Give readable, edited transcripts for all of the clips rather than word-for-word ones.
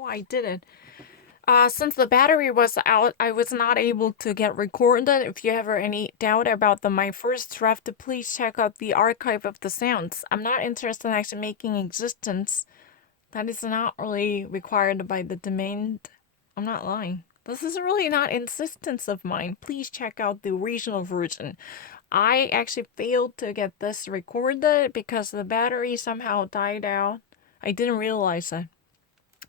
No, I didn't. Since the battery was out, I was not able to get recorded. If you have any doubt about my first draft, please check out the archive of the sounds. I'm not interested in actually making existence. That is not really required by the demand. I'm not lying. This is really not insistence of mine. Please check out the original version. I actually failed to get this recorded because the battery somehow died out. I didn't realize it.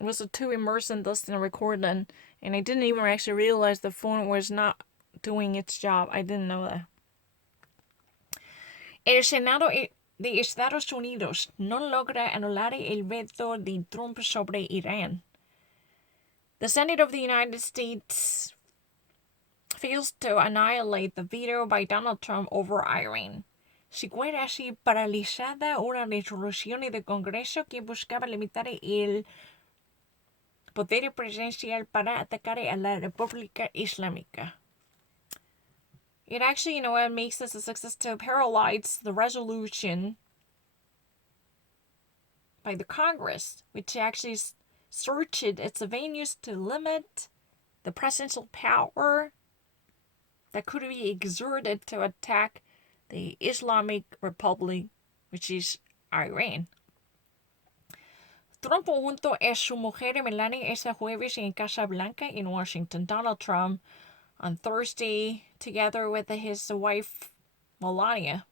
I was too immersed in this and recording, and I didn't even actually realize the phone was not doing its job. I didn't know that. El Senado de Estados Unidos no logra anular el veto de Trump sobre Irán. The Senate of the United States fails to annihilate the veto by Donald Trump over Iran. Si queda así paralizada una resolución del Congreso que buscaba limitar el poder presidencial para atacar a la República Islámica. It actually, it makes this a success to paralyze the resolution by the Congress, which actually searched its venues to limit the presidential power that could be exerted to attack the Islamic Republic, which is Iran. Trump junto a su mujer Melania este jueves en Casa Blanca in Washington. Donald Trump on Thursday, together with his wife Melania,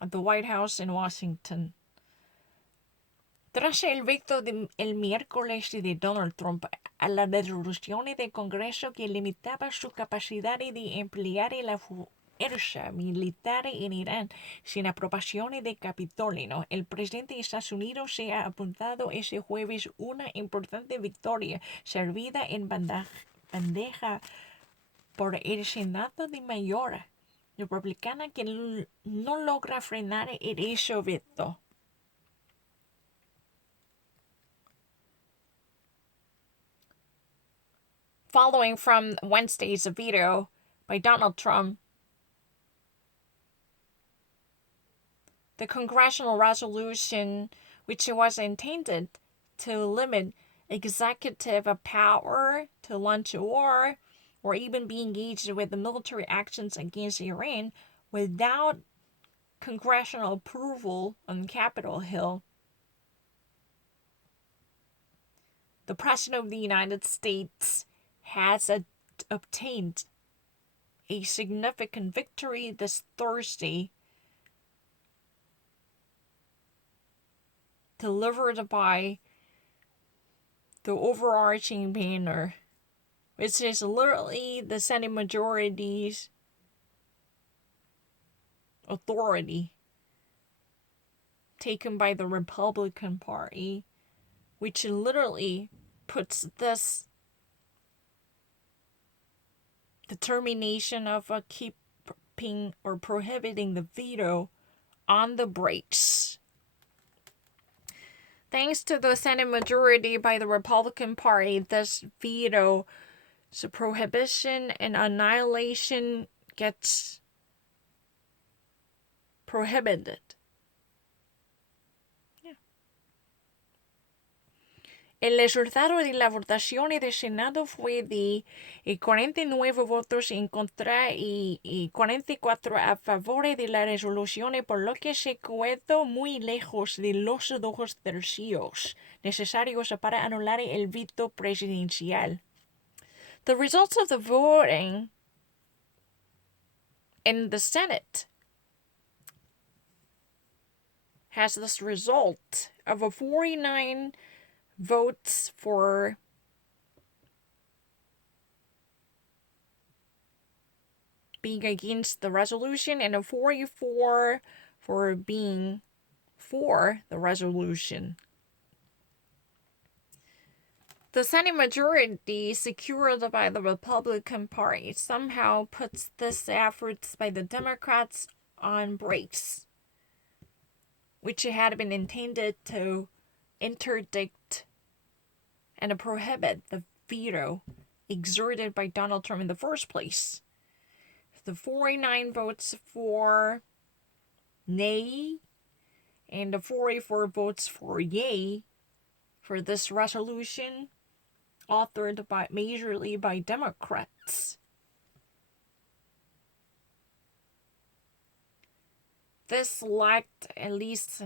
at the White House in Washington. Tras el veto el miércoles de Donald Trump a la resolución del Congreso que limitaba su capacidad de emplear la fuerza militar en Irán sin aprobación del Capitolio, el presidente de Estados Unidos se ha apuntado ese jueves una importante victoria servida en bandeja por el Senado de Mayoría republicana que no logra frenar ese veto. Following from Wednesday's veto by Donald Trump, the congressional resolution, which was intended to limit executive power to launch war or even be engaged with the military actions against Iran without congressional approval on Capitol Hill, the President of the United States has obtained a significant victory this Thursday, delivered by the overarching banner, which is literally the Senate majority's authority taken by the Republican Party, which literally puts this determination of keeping or prohibiting the veto on the brakes. Thanks to the Senate majority by the Republican Party, this veto, so prohibition and annihilation gets prohibited. El resultado de la votación del Senado fue de 49 votos en contra y 44 a favor de la resolución, por lo que se quedó muy lejos de los 2/3 necesarios para anular el veto presidencial. The results of the voting in the Senate has this result of 49 votes for being against the resolution and 44 for being for the resolution. The Senate majority secured by the Republican Party somehow puts this efforts by the Democrats on brakes, which had been intended to interdict and prohibit the veto exerted by Donald Trump in the first place. The 49 votes for nay and the 44 votes for yay for this resolution authored majorly by Democrats. This lacked at least,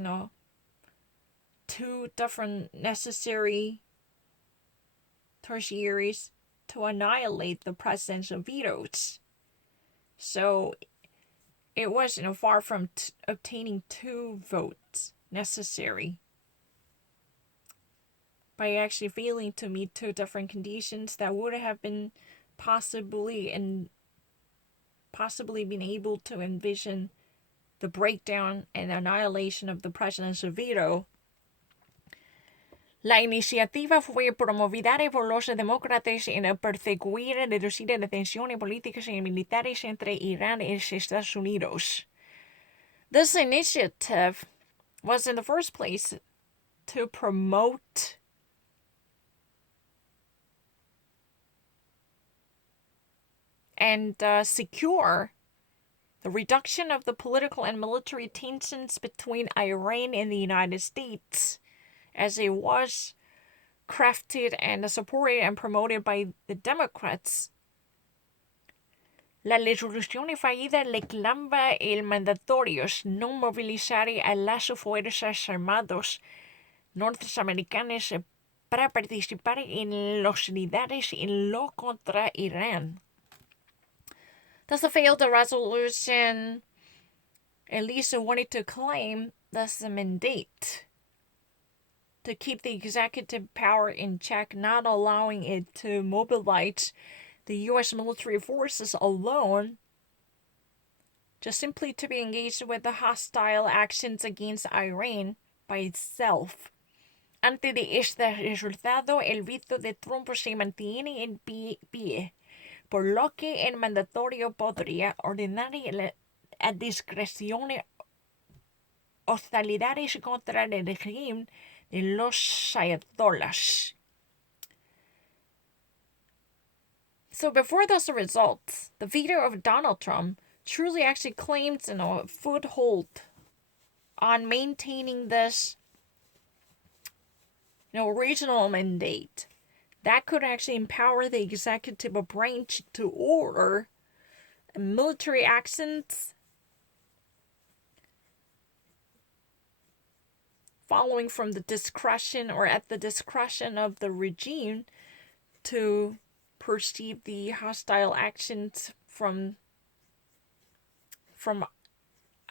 two different necessary tertiaries to annihilate the presidential vetoes. So it was, far from obtaining 2 votes necessary by actually failing to meet 2 different conditions that would have been possibly been able to envision the breakdown and annihilation of the presidential veto. La iniciativa fue promovida por los demócratas en perseguir y reducir las tensiones políticas y militares entre Irán y Estados Unidos. This initiative was in the first place to promote and secure the reduction of the political and military tensions between Iran and the United States, as it was crafted and supported and promoted by the Democrats. La resolución fallida reclama el mandatorios no movilizar a las fuerzas armadas norteamericanas para participar en las unidades en lo contra Irán. Thus, the failed resolution at least wanted to claim this mandate to keep the executive power in check, not allowing it to mobilize the U.S. military forces alone, just simply to be engaged with the hostile actions against Iran by itself. Ante de este resultado, el veto de Trump se mantiene en pie, por lo que el mandatario podría ordenar a discreción hostilidades contra el régimen de los ayatollahs. So before those results, the veto of Donald Trump truly actually claimed a foothold on maintaining this original mandate that could actually empower the executive branch to order military actions following from the discretion or at the discretion of the regime to perceive the hostile actions from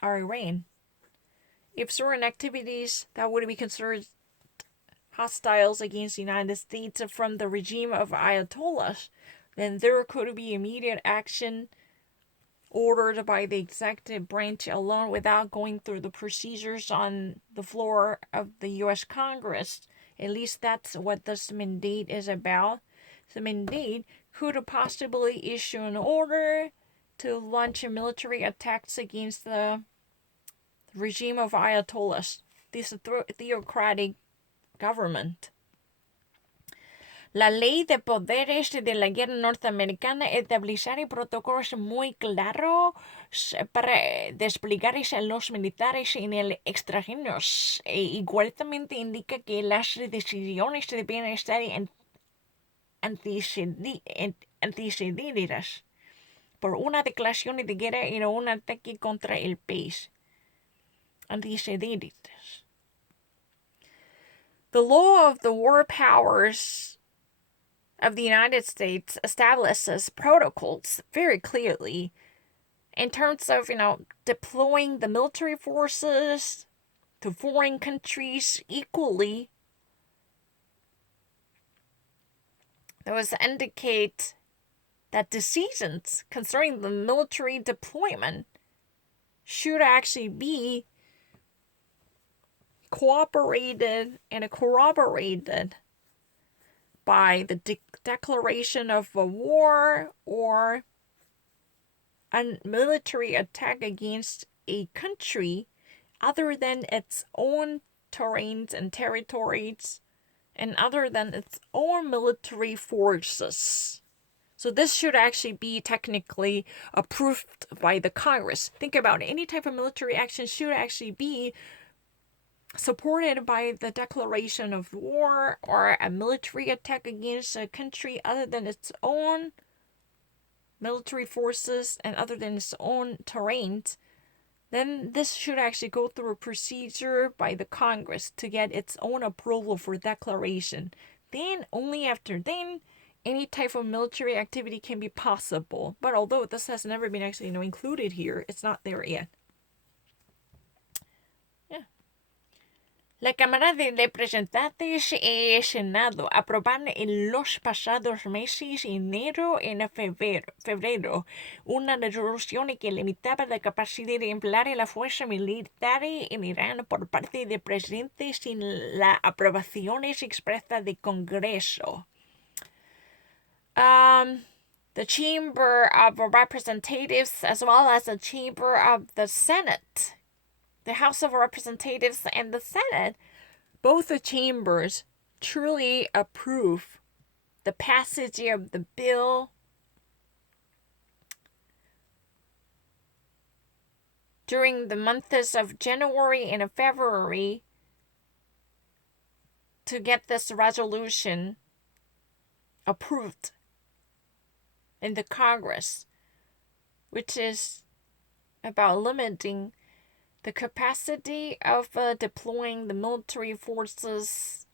Iran. If certain activities that would be considered hostiles against the United States from the regime of Ayatollahs, then there could be immediate action ordered by the executive branch alone without going through the procedures on the floor of the U.S. Congress. At least that's what this mandate is about. The mandate could possibly issue an order to launch military attacks against the regime of Ayatollahs, this theocratic government. La ley de poderes de la guerra norteamericana establecerá protocolos muy claros para desplegarse a los militares en el extranjero. Igualmente indica que las decisiones deben estar antecedidas por una declaración de guerra y un ataque contra el país. Antecedentes. The law of the war powers of the United States establishes protocols very clearly in terms of, deploying the military forces to foreign countries equally. Those indicate that decisions concerning the military deployment should actually be cooperated and corroborated by the declaration of a war or a military attack against a country other than its own terrains and territories and other than its own military forces. So this should actually be technically approved by the Congress. Think about it. Any type of military action should actually be supported by the declaration of war or a military attack against a country other than its own military forces and other than its own terrains, then this should actually go through a procedure by the Congress to get its own approval for declaration. Then, only after then, any type of military activity can be possible. But although this has never been actually included here, it's not there yet. Yeah. La Cámara de Representantes y Senado aprobaron en los pasados meses enero y febrero una resolución que limitaba la capacidad de emplear la fuerza militar en Irán por parte del presidente sin la aprobación expresa del Congreso. The Chamber of Representatives as well as the Chamber of the Senate, the House of Representatives and the Senate, both the chambers truly approve the passage of the bill during the months of January and February to get this resolution approved in the Congress, which is about limiting the capacity of deploying the military forces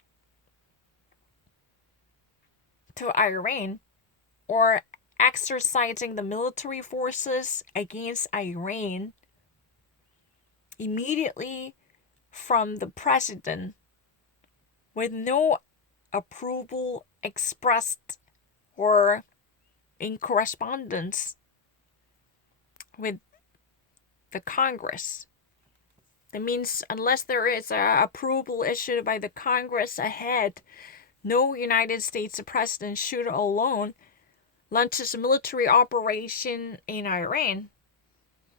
to Iran or exercising the military forces against Iran immediately from the president with no approval expressed or in correspondence with the Congress. That means unless there is an approval issued by the Congress ahead, no United States president should alone launch a military operation in Iran